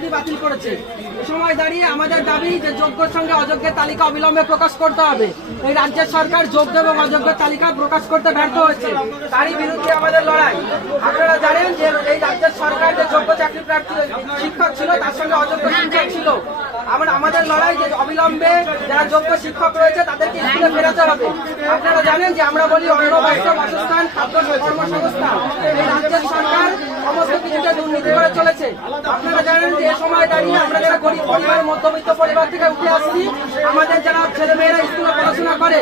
চাকরি বাতিল করেছে। এ সময় দাঁড়িয়ে আমাদের দাবি যে যোগ্যের সঙ্গে অযোগ্যের তালিকা অবিলম্বে প্রকাশ করতে হবে। এই রাজ্যের সরকার যোগ্য এবং অযোগ্যের তালিকা প্রকাশ করতে ব্যর্থ হয়েছে, তারই বিরুদ্ধে আমাদের লড়াই। আপনারা জানেন যে এই রাজ্যের সরকার যে যোগ্য চাকরি প্রার্থী শিক্ষক ছিল তার সঙ্গে অযোগ্য শিক্ষক ছিল। আমাদের লড়াই যে অবিলম্বে যারা যোগ্য শিক্ষক রয়েছে তাদেরকে স্কুলে ফেরাতে হবে। আপনারা জানেন যে আমরা বলি অন্ন বস্ত্র বাসস্থান খাদ্য কর্মসংস্থান, এই রাজ্যের সরকার সমস্ত কিছুতে দুর্নীতি করে চলেছে। আপনারা জানেন যে এ সময় দাঁড়িয়ে আমরা যারা গরিব পরিবার মধ্যবিত্ত পরিবার থেকে উঠে আসছি, আমাদের যারা ছেলেমেয়েরা স্কুলে পড়াশোনা করে,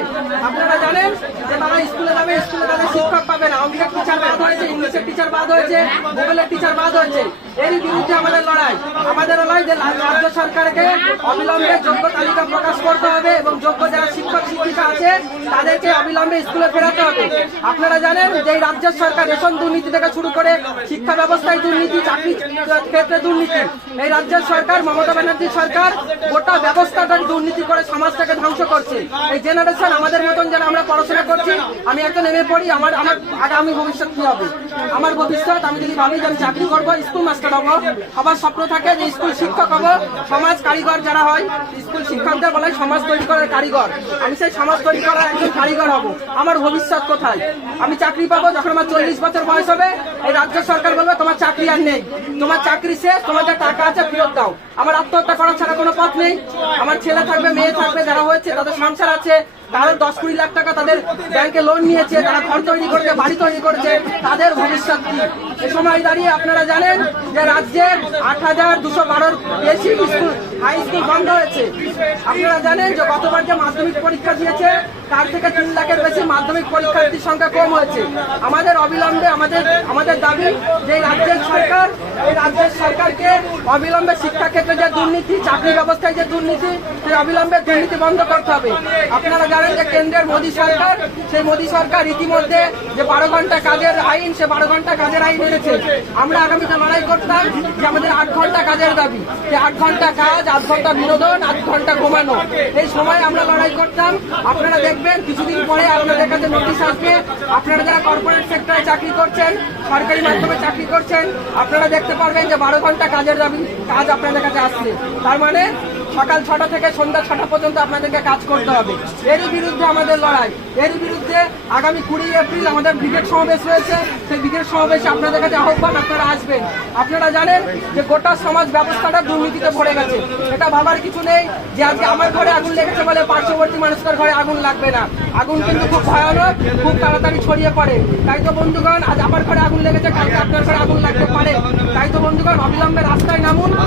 আপনারা জানেন যে তারা স্কুলে যাবে, স্কুলে তাদের শিক্ষক পাবে না। অঙ্কের টিচার বাদ হয়েছে, ইংলিশের টিচার বাদ হয়েছে, ভূগোলের টিচার বাদ হয়েছে। এরই বিরুদ্ধে আমাদের লড়াই। আমাদের লড়াই যে রাজ্য সরকারকে অবিলম্বে যোগ্য তালিকা প্রকাশ করতে হবে এবং যোগ্য যারা শিক্ষক শিক্ষিকা আছে তাদেরকে অবিলম্বে স্কুলে ফেরাতে হবে। আপনারা জানেন যে এই রাজ্যের সরকার রেশন দুর্নীতি থেকে শুরু করে শিক্ষা ব্যবস্থায় দুর্নীতি, চাকরি ক্ষেত্রে দুর্নীতি। এই রাজ্যের সরকার মমতা ব্যানার্জির সরকার গোটা ব্যবস্থাটাকে দুর্নীতি করে সমাজটাকে ধ্বংস করছে। এই জেনারেশন আমাদের মতন যারা আমরা পড়াশোনা করছি, আমি একটা নেমে পড়ি, আমার আগামী ভবিষ্যৎ কি হবে? আমার ভবিষ্যৎ আমি যদি ভাবি যে আমি চাকরি করবো, স্কুল মাস্টার হবো, সবার স্বপ্ন থাকে যে স্কুল শিক্ষক হবো, সমাজ কারিগর যারা হয়, স্কুল শিক্ষকদের বলে সমাজ তৈরি করার কারিগর। আমি সেই সমাজ তৈরি করার একজন কারিগর হব। আমার ভবিষ্যৎ কোথায়? আমি চাকরি পাবো যখন আমার 40 বছর বয়স হবে। এই রাজ্য সরকার বলবে তোমার চাকরি আর নেই, তোমার চাকরি শেষ, তোমার যা টাকা আছে ফেরত দাও। আমার আত্মহত্যা করা ছাড়া কোনো পথ নেই। আমার ছেলে থাকবে, মেয়ে থাকবে, যারা হয়েছে তাদের সংসার আছে, তাদের 10-20 লাখ টাকা তাদের ব্যাংকে লোন নিয়েছে, তারা ঘর তৈরি করেছে, বাড়ি তৈরি করেছে, তাদের ভবিষ্যৎ কি? এ সময় দাঁড়িয়ে আপনারা জানেন যে রাজ্যে 8,212 বেশি স্কুল, হাই স্কুল বন্ধ হয়েছে। আপনারা জানেন যে গতবার যে মাধ্যমিক পরীক্ষা দিয়েছে তার থেকে 3 লাখের বেশি মাধ্যমিক পরীক্ষার্থীর সংখ্যা কম হয়েছে। আমাদের অবিলম্বে আমাদের দাবি যে রাজ্যের সরকারকে অবিলম্বে শিক্ষাক্ষেত্রে যে দুর্নীতি, চাকরি ব্যবস্থায় যে দুর্নীতি, সেই অবিলম্বে দুর্নীতি বন্ধ করতে হবে। আপনারা জানেন যে কেন্দ্রের মোদী সরকার, সেই মোদী সরকার ইতিমধ্যে যে 12 ঘন্টা কাজের আইন, সে 12 ঘন্টা কাজের আইন এনেছে। আমরা আগামীতে লড়াই করতাম যে আমাদের 8 ঘন্টা কাজের দাবি, যে 8 ঘন্টা কাজ, 8 ঘন্টা বিনোদন, 8 ঘন্টা ঘুমানো। এই সময় আমরা লড়াই করতাম। আপনারা দেখবেন কিছুদিন পরে আপনাদের কাছে নোটিশ আসবে। আপনারা যারা কর্পোরেট সেক্টরে চাকরি করছেন, সরকারি মাধ্যমে চাকরি করছেন, আপনারা দেখতে পারবেন যে 12 ঘন্টা কাজের দাবি, কাজ আপনাদের কাছে আসছে। তার মানে সকাল 6টা থেকে সন্ধ্যা 6টা পর্যন্ত আপনাদেরকে কাজ করতে হবে। এরই বিরুদ্ধে আমাদের লড়াই। এরই বিরুদ্ধে আগামী 20 এপ্রিল আমাদের ব্রিগেড সমাবেশ রয়েছে। সেই ব্রিগেড সমাবেশে আপনাদের কাছে আহ্বান, আপনারা আসবেন। আপনারা জানেন যে গোটা সমাজ ব্যবস্থাটা দুর্নীতিতে ভরে গেছে। এটা ভাবার কিছু নেই যে আজকে আমার ঘরে আগুন লেগেছে বলে পার্শ্ববর্তী মানুষের ঘরে আগুন লাগবে না। আগুন কিন্তু খুব ভয়ানক, খুব তাড়াতাড়ি ছড়িয়ে পড়ে। তাই তো বন্ধুগণ, আজ আমার ঘরে আগুন লেগেছে, কালকে আপনার ঘরে আগুন লাগতে পারে। তাই তো বন্ধুগণ, অবিলম্বে রাস্তায় নামুন।